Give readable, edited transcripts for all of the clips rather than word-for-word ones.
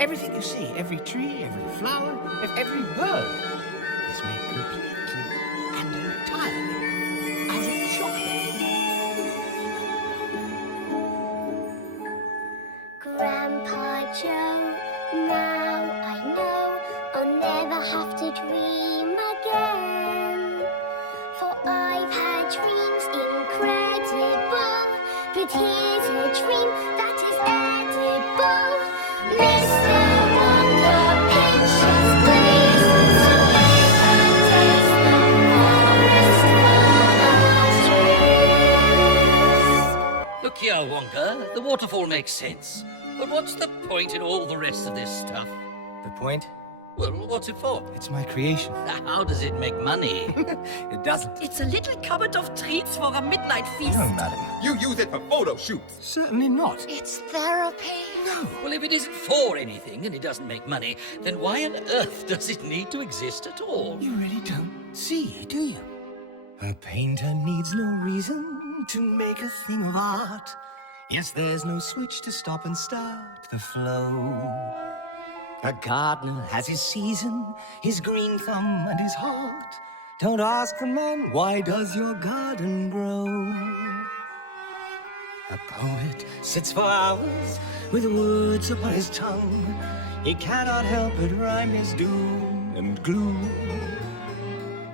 Everything you see, every tree, every flower, every bird, is made completely and entirely out of chocolate. Grandpa Joe, now I know I'll never have to dream again. For I've had dreams incredible, but here's a dream that is edible. Mr. Wonka pinches please, so we can taste the forest for our trees. Look here, Wonka. The waterfall makes sense. But what's the point in all the rest of this stuff? The point? Well, what's it for? It's my creation. How does it make money? It doesn't. It's a little cupboard of treats for a midnight feast. No, madam. You use it for photo shoots. Certainly not. It's therapy. No. Well, if it isn't for anything and it doesn't make money, then why on earth does it need to exist at all? You really don't see, do you? A painter needs no reason to make a thing of art. Yes, there's no switch to stop and start the flow. A gardener has his season, his green thumb and his heart. Don't ask the man, why does your garden grow? A poet sits for hours with words upon his tongue. He cannot help but rhyme his doom and gloom.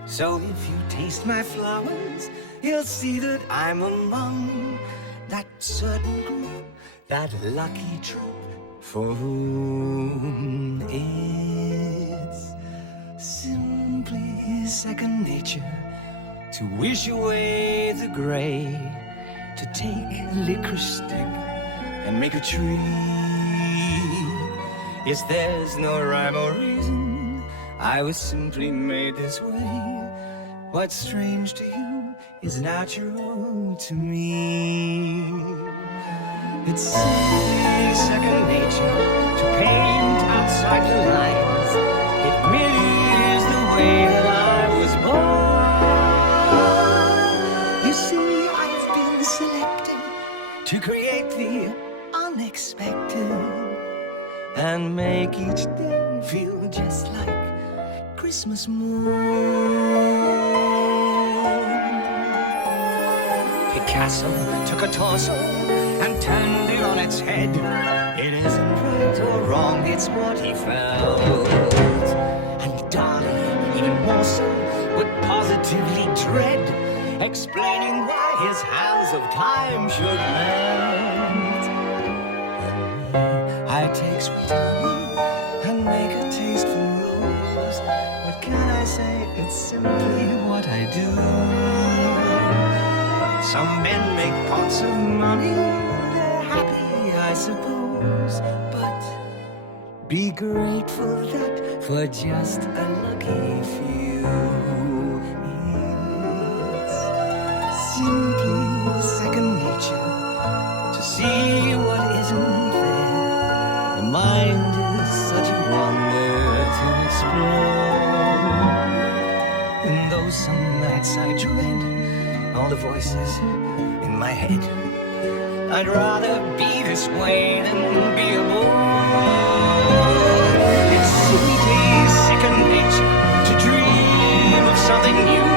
So if you taste my flowers, you'll see that I'm among that certain group, that lucky troop, for whom it's simply second nature to wish away the gray, to take a licorice stick and make a tree. Yes, there's no rhyme or reason, I was simply made this way. What's strange to you is natural to me. It's simply second nature to paint outside the lines. It merely is the way that I was born. You see, I've been selected to create the unexpected and make each day feel just like Christmas morn. Picasso took a torso and turned it on its head. It isn't right or wrong, it's what he felt. And Dali, even more so, would positively dread explaining why his hands of time should melt. And me, I take sweet honey and make a taste for rose. What can I say? It's simply what I do. Some men make pots of money, they're happy, I suppose. But be grateful that for just a lucky few, it's simply second nature to see what isn't there. The mind is such a wonder to explore. And though some nights I dread all the voices in my head, I'd rather be this way than be a bore. It's simply second nature to dream of something new,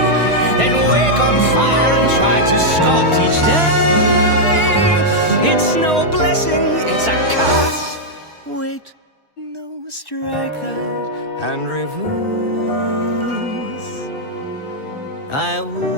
then wake on fire and try to start each day. It's no blessing, it's a curse. Wait, no, strike that and reverse. I would